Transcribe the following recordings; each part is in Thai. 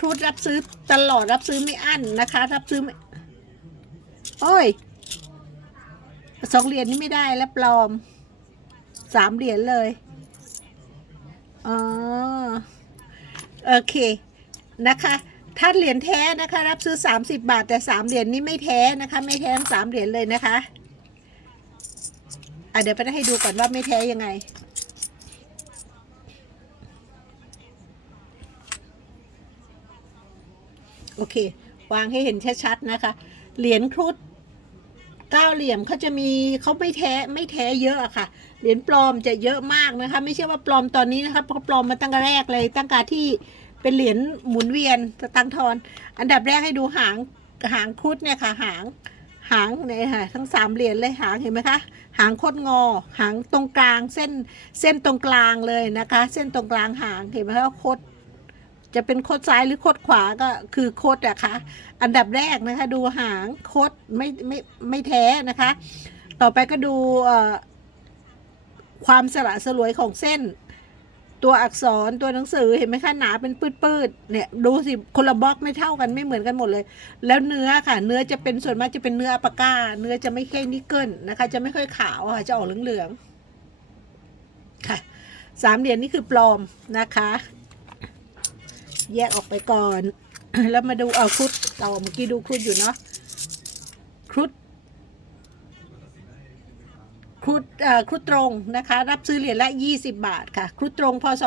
ครูดรับซื้อตลอดรับซื้อไม่อั้นนะคะ รับซื้อไม่โอ้ยสองเหรียญนี่ไม่ได้แล้วปลอมสามเหรียญเลยอ๋อโอเคนะคะ ถ้าเหรียญแท้นะคะ รับซื้อ30บาท แต่สามเหรียญนี้ไม่แท้นะคะ ไม่แท้สามเหรียญเลยนะคะอะเดี๋ยวไปให้ดูก่อนว่าไม่แท้ยังไง โอเค วางให้เห็นชัดๆนะคะ เหรียญครุฑเก้าเหลี่ยมเขาจะมีเขาไม่แท้ไม่แท้เยอะอะค่ะ เหรียญปลอมจะเยอะมากนะคะ ไม่ใช่ว่าปลอมตอนนี้นะคะเพราะปลอมมาตั้งแต่แรกเลยตั้งแต่ที่เป็นเหรียญหมุนเวียนสตังทอน อันดับแรกให้ดูหางหางครุฑเนี่ยค่ะ หางหางเนี่ยค่ะทั้งสามเหรียญเลยหางเห็นไหมคะหางโคดงอ หางตรงกลางเส้นเส้นตรงกลางเลยนะคะ เส้นตรงกลางหางเห็นไหมคะว่าโคด จะเป็นโคดซ้ายหรือโคดขวาก็คือโคดอะคะอันดับแรกนะคะ ดูหางโคดไม่ไม่ไม่แท้นะคะ ต่อไปก็ดูความสละสลวยของเส้น ตัวอักษรตัวหนังสือเห็นไหมคะหนาเป็นปืดๆเนี่ยดูสิคนละบล็อกไม่เท่ากันไม่เหมือนกันหมดเลย แล้วเนื้อค่ะ เนื้อจะเป็นส่วนมากจะเป็นเนื้ออัปาก้า เนื้อจะไม่ค่อยนิกเกิลนะคะ จะไม่ค่อยขาวค่ะจะออกเหลืองๆค่ะสามเหรียญนี่คือปลอมนะคะ แยกออกไปก่อน แล้วมาดูเอาครุฑต่อเมื่อกี้ดูครุฑอยู่เนาะครุฑครุฑเอ่อครุฑตรงนะคะรับซื้อเหรียญละ 20 บาทค่ะครุฑตรงพศ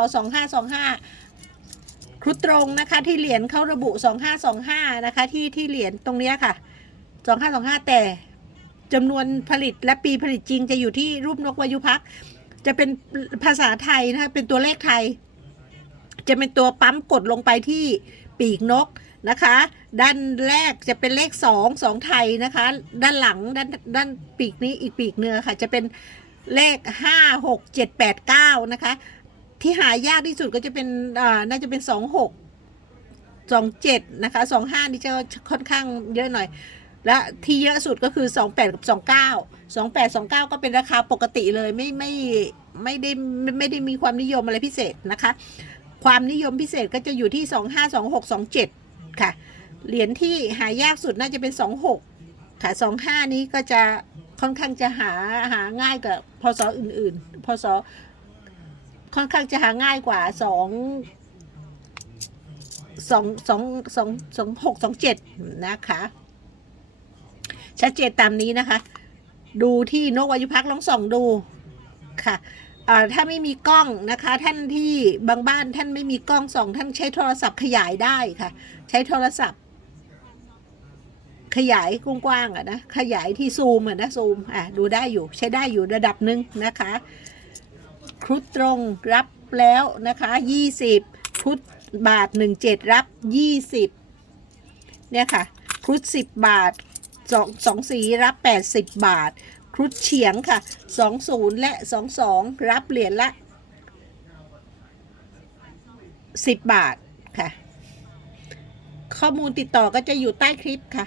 2525ครุฑตรงนะคะที่เหรียญเขาระบุ 2525นะคะที่ที่เหรียญตรงเนี้ยค่ะ 2525 แต่จำนวนผลิตและปีผลิตจริงจะอยู่ที่รูปนกวายุพัก จะเป็นภาษาไทยนะคะเป็นตัวเลขไทย จะเป็นตัวปั๊มกดลงไปที่ปีกนกนะคะ ด้านแรกจะเป็นเลขสองสองไทยนะคะ ด้านหลังด้านด้านปีกนี้อีกปีกเนื้อค่ะ จะเป็นเลขห้าหกเจ็ดแปดเก้านะคะ ที่หายากที่สุดก็จะเป็นอ่าน่าจะเป็นสองหกสองเจ็ดนะคะสองห้านี่จะค่อนข้างเยอะหน่อยและที่เยอะสุดก็คือสองแปดกับสองเก้าสองแปดสองเก้าก็เป็นราคาปกติเลยไม่ไม่ไม่ได้ไม่ไม่ได้มีความนิยมอะไรพิเศษนะคะ ความนิยมพิเศษก็จะอยู่ที่ 2 5 2 6 2 7 ค่ะ เหรียญที่หายากสุดน่าจะเป็น 26 ค่ะ 25 นี้ก็จะค่อนข้างจะหาหาง่ายกว่าพศอื่นๆ พศค่อนข้างจะหาง่ายกว่า 2 2 2 2 2 6 2 7 นะคะ ชัดเจนตามนี้นะคะ ดูที่นกวายุพักลองส่องดูค่ะ ถ้าไม่มีกล้องนะคะ ท่านที่บางบ้านท่านไม่มีกล้องส่อง ท่านใช้โทรศัพท์ขยายได้ค่ะ ใช้โทรศัพท์ ขยายกว้างๆอะนะขยายที่ซูมอะนะซูมอะดูได้อยู่ใช้ได้อยู่ระดับหนึ่งนะคะครุฑตรงรับแล้วนะคะ20ครุฑบาท 17 รับ 20เนี่ยค่ะครุฑ10 บาทสองสองสีรับ 80 บาท ครุฑเฉียงค่ะ 20 และ 22 รับเหรียญละ 10 บาทค่ะ ข้อมูลติดต่อก็จะอยู่ใต้คลิปค่ะ